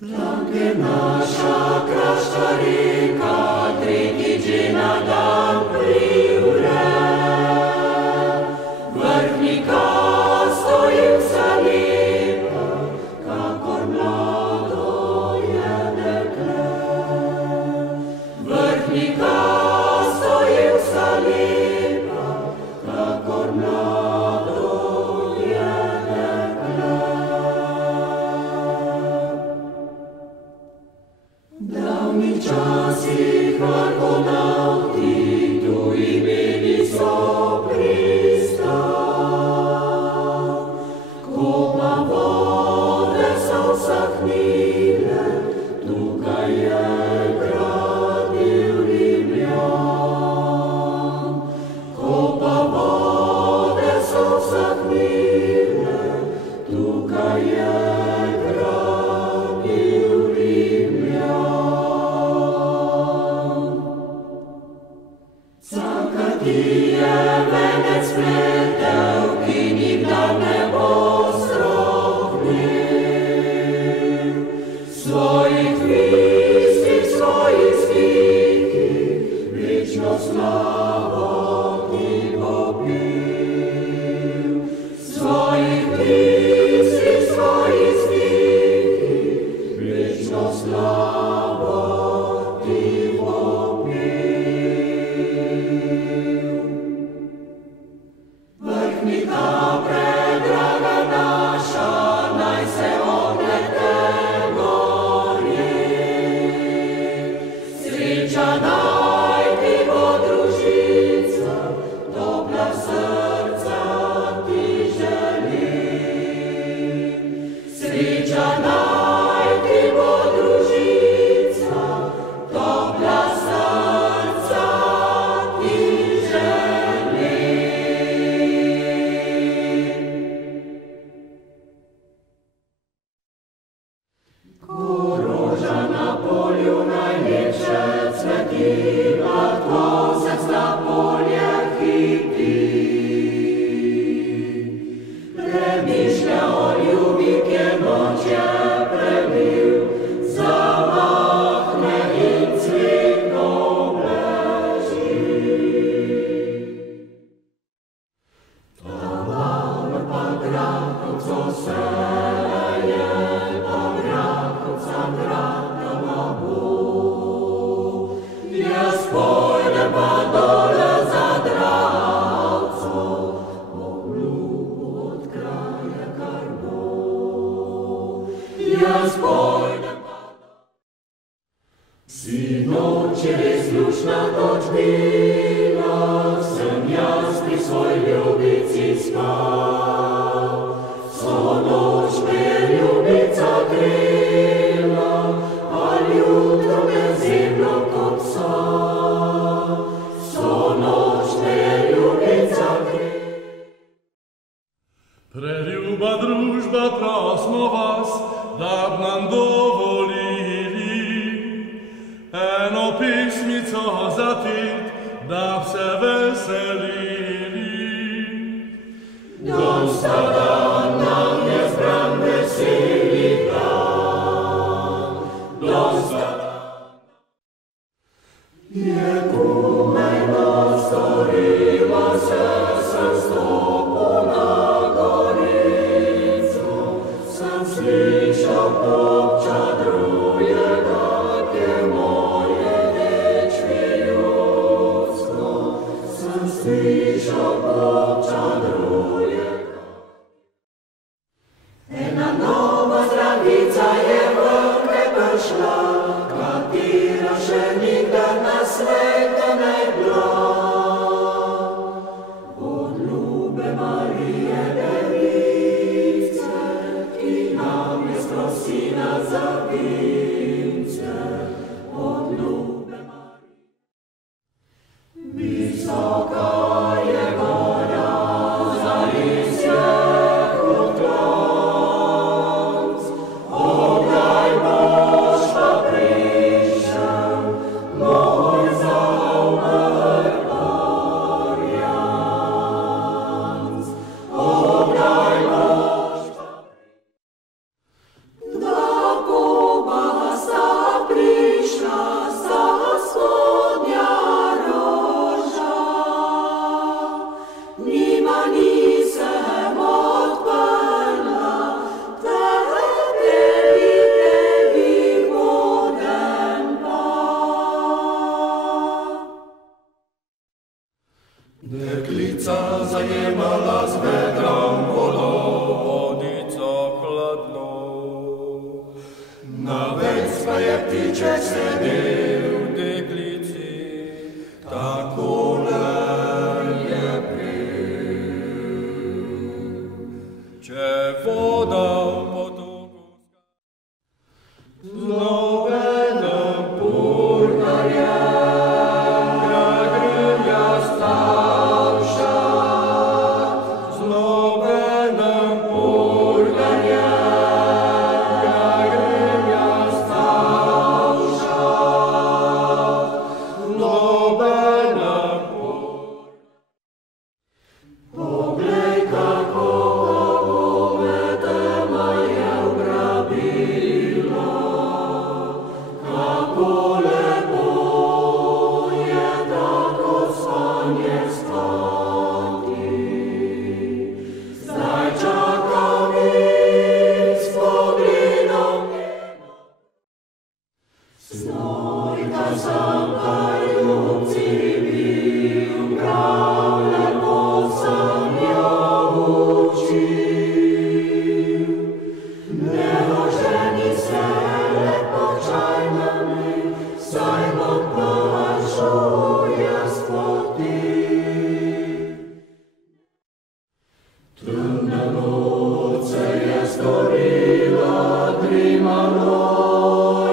Draghe naša krašta reka, tretji na dan priure. Vrhnika stojim sa lepa, kakor mlado je dekle. Vrhnika stojim sa lepa, kakor mlado je dekle. Davnih časih argonauti tu imeli so pristan. Ko pa vode so usahnile, tukaj je gradil Rimljan. Ko pa vode so usahnile, tukaj je gradil Rimljan. Ki je venec spletel, ki nikdar ne bo strohnil. Svojih listih, svojih slikih, večno slavo ti bo pil. Svojih listih, svojih slikih, večno slavo ti bo pil. Vrhnika predraga naša, naj se ognete gorje. Sreča naj ti bo družica, topla srca ti želi. Sreča naj ti bo družica, topla srca ti želi. Ko roža na polju najlepše cveti, mladosec na polje hiti. Premišlja o ljubi, kjer noč je prelil, zamahne in cvetno obleži. Tam pa Grahovco seje, pa Grahovca gradama bo. Jaz pojdem pa dole za Dravco, obljubo od kraja kar bo. Jaz pojdem pa dole. Sinoč je res lušna noč bila, sem jaz pri svoj ljubici spal. Vso noč me je ljubica grela, a jutro me zemljo kopsa. Vso noč me je ljubica grela. Preljuba družba, prosimo vas, da b nam dovolili eno pismico zatit, da b se veselili. Dosta dan nam je zbran veseli dan. Dosta dan je komaj nastorilo se, sem stopil na gorico. Sem slišal popča drugega, kje moje dečvi ljudsko. Sem slišal popča drugega. Ena nova zdravica je vrne prišla, katera še nikdar na svetu ne bila. Od ljube Marije Device, ki nam je sprosila za vince. Od ljube Marije. Visoka je gora, zares je kotlanc. Kdaj boš pa prišel, moj zaumrl orjanc? Kdaj boš pa prišel? Da Na več je ptiček sedel v deklici, takole je pil. Če voda v potoku z nobenem purgarjem, ga grmja stavša, z nobenem purgarjem, ga grmja stavša, z nobenem Poglej, kako tema je ugrabila, kako lepo je tako spanje spati. Zdaj čakam s pogledom njeno, snojka sam kaj ljubci bil, prav lepo sem jo učil. Ne oženi se lepo čajna mi, saj bom prišel jaz po ti. Temne noce je storila, drimalo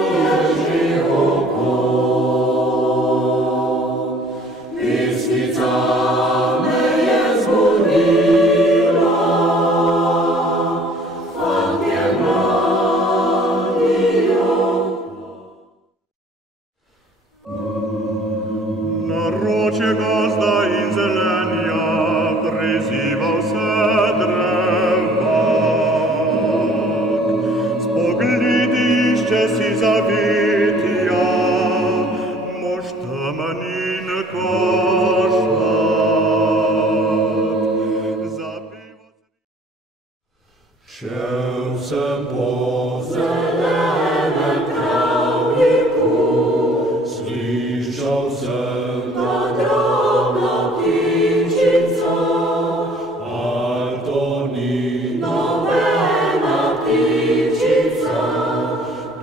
je že oko. Pesnica me je zbudila, fantje mladi Naroče gozda in zelenja, prizival se drevak. Spogledi išče si zavitja, mož temen in košat. Zapivo Šel sem po zelenem travniku, slišal sem drobno ptičico. Antoni, nobena ptičica,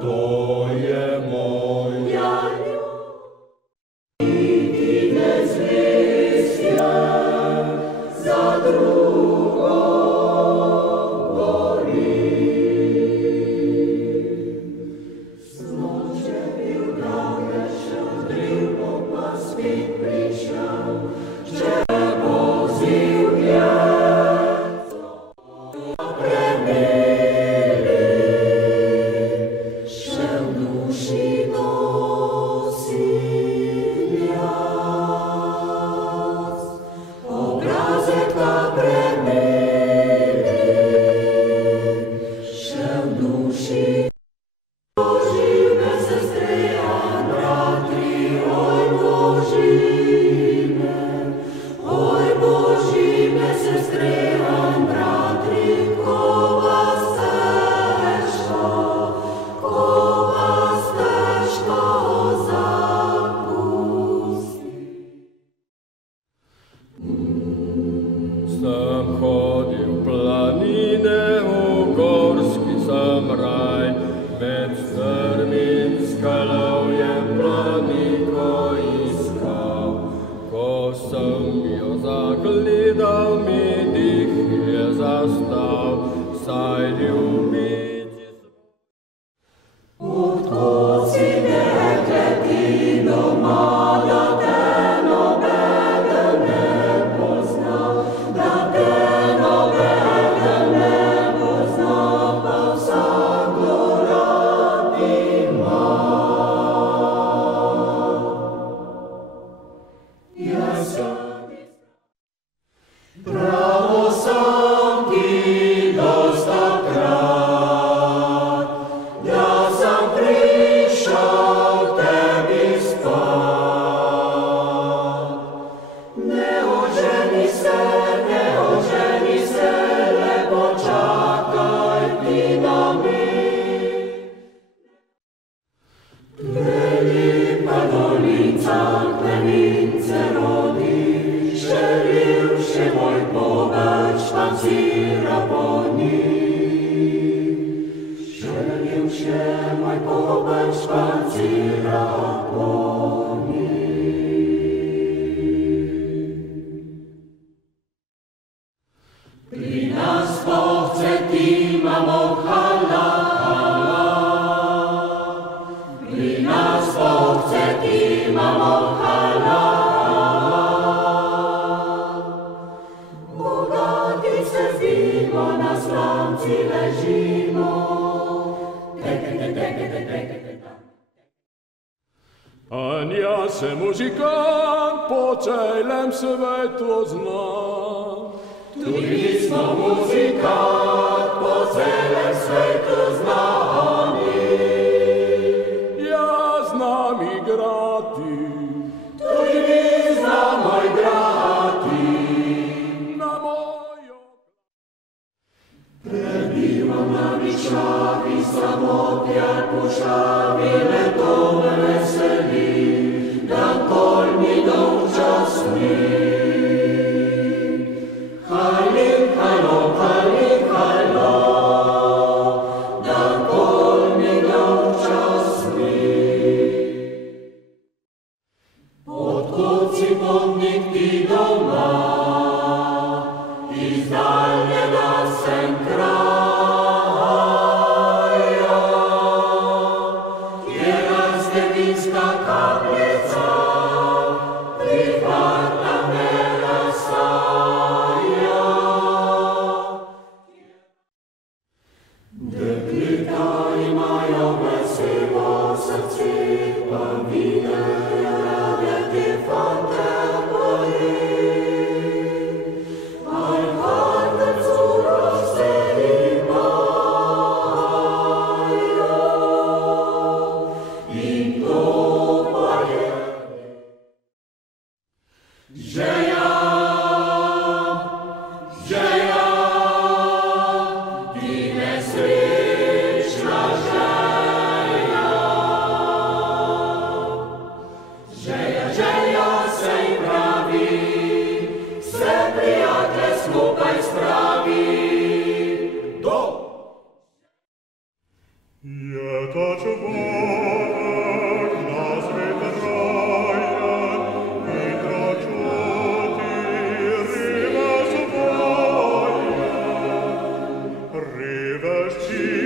to je moja niti ne zvestja za drugo gori. Snoć je bil daleč, dril bo pa spet prišel, če bo zivlje premeli, še v duši nosim jaz. Obrazek ta premeli, še v duši Božine sestre in bratri, oj Božine, sestre in bratri, ko vas težko zapusti. Sem hodil planine, v gorski sem raj, med strmin skalovjem planiko iskal. Ko sem jo zagledal, mi dih je zastal, saj ljubiti odkot si dekle ti doma, da te nobeden ne pozna, da te nobeden ne pozna, pa vsakdo rad ima. Jaz sem pravo sem ti dostakrat. Modlił się mój pobacz Pan Ci raponi. Pri nas pochce Ti, mamo, hala, hala. Pri nas pochce Ti, mamo, hala, hala. Bogatice zimo, na slamci ležimo. An ja se muzikant po celem svetu znam. Tudi smo muzikant po celem svetu znani. Ja znam igrati, Tudi mi znamo igrati. na mojo. Prebivam na višavi, samotnjak pušavi, leto me veseli, dan kol mi dolčasni. Halin, halo, halin, halo, dan kol mi dolčasni. Odkud si pomnik ti doma, iz daljnega sem kraja, kjer razdevinska kapljica prihvatna me razsaja. Dekleta imajo veselo srce, pa videjo rade te fante boji. Žeja, žeja, ti nesrečna žeja. Žeja, žeja, sej pravi, vse prijatelje skupaj spravi. Do! Je ta čovek na svet rajen, mitra čuti rive svoje, rive ščiti.